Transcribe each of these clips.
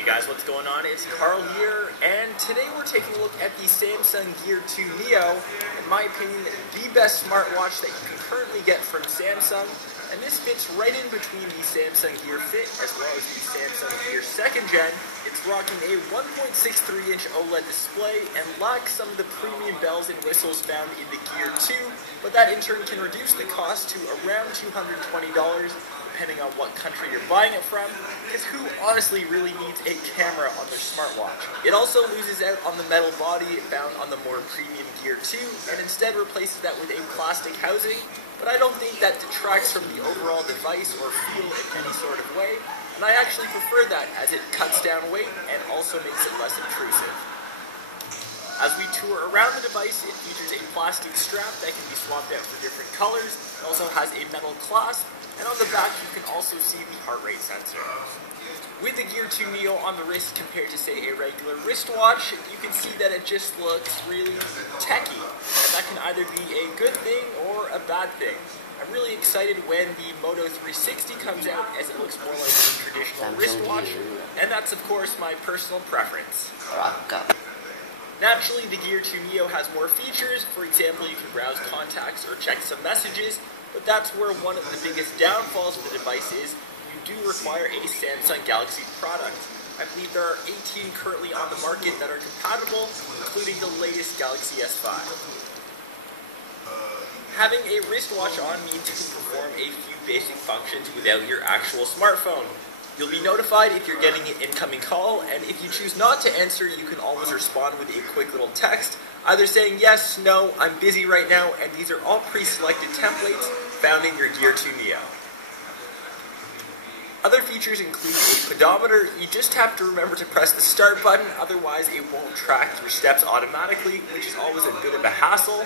Hey guys, what's going on? It's Karl here, and today we're taking a look at the Samsung Gear 2 Neo, in my opinion, the best smartwatch that you can currently get from Samsung, and this fits right in between the Samsung Gear Fit as well as the Samsung Gear 2nd Gen. It's rocking a 1.63-inch OLED display and lacks some of the premium bells and whistles found in the Gear 2, but that in turn can reduce the cost to around $220, depending on what country you're buying it from, because who honestly really needs a camera on their smartwatch? It also loses out on the metal body found on the more premium Gear 2, and instead replaces that with a plastic housing, but I don't think that detracts from the overall device or feel in any sort of way, and I actually prefer that as it cuts down weight and also makes it less intrusive. As we tour around the device, it features a plastic strap that can be swapped out for different colors. It also has a metal clasp, and on the back you can also see the heart rate sensor. With the Gear 2 Neo on the wrist compared to, say, a regular wristwatch, you can see that it just looks really techy, and that can either be a good thing or a bad thing. I'm really excited when the Moto 360 comes out, as it looks more like a traditional wristwatch, and that's of course my personal preference. Naturally, the Gear 2 Neo has more features. For example, you can browse contacts or check some messages, but that's where one of the biggest downfalls of the device is. You do require a Samsung Galaxy product. I believe there are 18 currently on the market that are compatible, including the latest Galaxy S5. Having a wristwatch on means you can perform a few basic functions without your actual smartphone. You'll be notified if you're getting an incoming call, and if you choose not to answer, you can always respond with a quick little text, either saying yes, no, I'm busy right now, and these are all pre-selected templates found in your Gear 2 Neo. Other features include a pedometer. You just have to remember to press the start button, otherwise it won't track your steps automatically, which is always a bit of a hassle.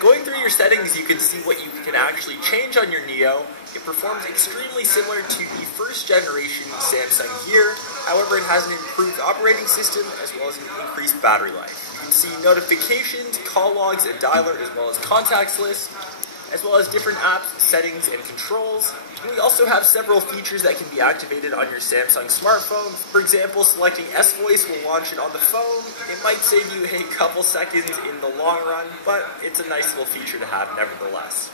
Going through your settings, you can see what you can actually change on your Neo. It performs extremely similar to the first generation Samsung Gear, however it has an improved operating system as well as an increased battery life. You can see notifications, call logs, a dialer, as well as contacts list, as well as different apps, settings, and controls. We also have several features that can be activated on your Samsung smartphone. For example, selecting S-Voice will launch it on the phone. It might save you a couple seconds in the long run, but it's a nice little feature to have nevertheless.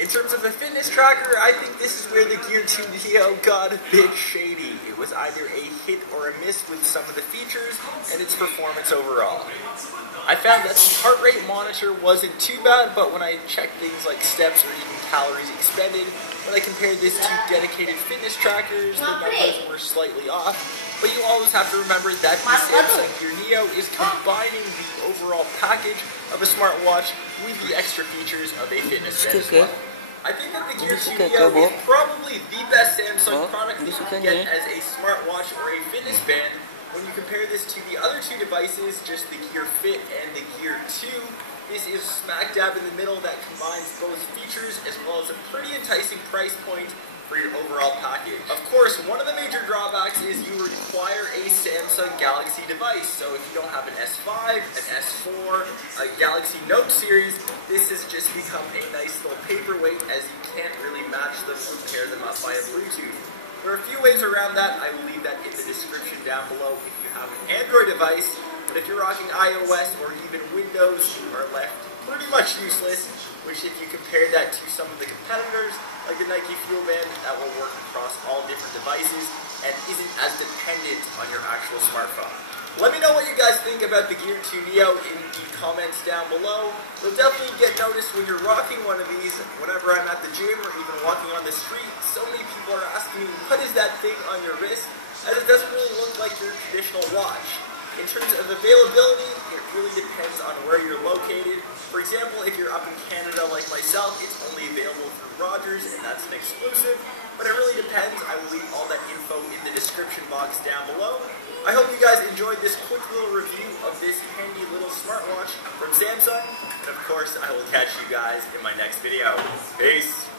In terms of the fitness tracker, I think this is where the Gear 2 Neo got a bit shady. It was either a hit or a miss with some of the features and its performance overall. I found that the heart rate monitor wasn't too bad, but when I checked things like steps or even calories expended, when I compared this to dedicated fitness trackers, the numbers were slightly off. But you always have to remember that the Samsung Gear Neo is combining the overall package of a smartwatch with the extra features of a fitness band as well. I think that the Gear 2 Neo is probably the best Samsung product that you can get as a smartwatch or a fitness band. When you compare this to the other two devices, just the Gear Fit and the Gear 2, this is smack dab in the middle that combines both features as well as a pretty enticing price point for your overall package. Of course, one of the major drawbacks is you require a Samsung Galaxy device. So if you don't have an S5, an S4, a Galaxy Note series, this has just become a nice little paperweight, as you can't really match them or pair them up by a Bluetooth. There are a few ways around that. I will leave that in the description down below if you have an Android device. But if you're rocking iOS or even Windows, you are left pretty much useless, which if you compare that to some of the competitors, like the Nike Fuel Band, that will work across all different devices and isn't as dependent on your actual smartphone. Let me know what you guys think about the Gear 2 Neo in the comments down below. You'll definitely get noticed when you're rocking one of these. Whenever I'm at the gym or even walking on the street, so many people are asking me, what is that thing on your wrist? As it doesn't really look like your traditional watch. In terms of availability, it really depends on where you're located. For example, if you're up in Canada like myself, it's only available through Rogers, and that's an exclusive. But it really depends. I will leave all that info in the description box down below. I hope you guys enjoyed this quick little review of this handy little smartwatch from Samsung. And of course, I will catch you guys in my next video. Peace!